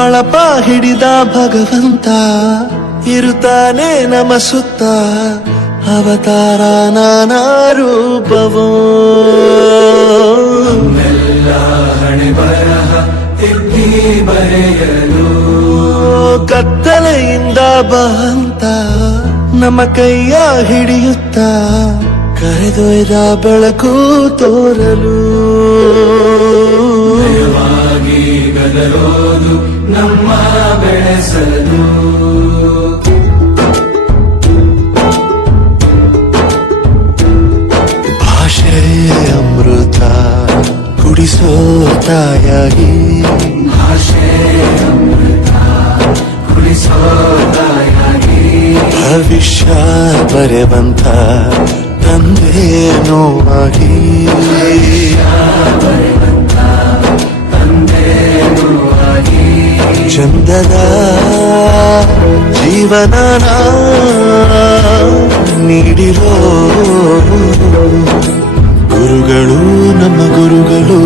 ಬಳಪ ಹಿಡಿದ ಭಗವಂತ ಇರುತ್ತಾನೆ ನಮ ಸುತ್ತ ಅವತಾರ ನಾನಾ ರೂಪವೋ ಹಣೆ ಬರಹ ತಿದ್ದಿ ಬರೆಯಲು ಕತ್ತಲೆಯಿಂದ ಬಂತ ನಮ್ಮ ಕೈಯ ಹಿಡಿಯುತ್ತ ಕರೆದೊಯ್ದ ಬೆಳಕು ತೋರಲು ಭಯವಾಗಿ ಗದರೋದು ನಮ್ಮ ಬೆಳೆಸಲು ಭಾಷೆ ಅಮೃತ ಕುಡಿಸೋ ತಾಯಾಗಿ ಭಾಷೆ ಅಮೃತ ಕುಡಿಸೋ ತಾಯಾಗಿ ಭವಿಷ್ಯ ಬರೆವಂತ ತಂದೆ ನೋವಾಗಿ ಚಂದದ ಜೀವನ ನೀಡಿರೋ ಗುರುಗಳು ನಮ್ಮ ಗುರುಗಳು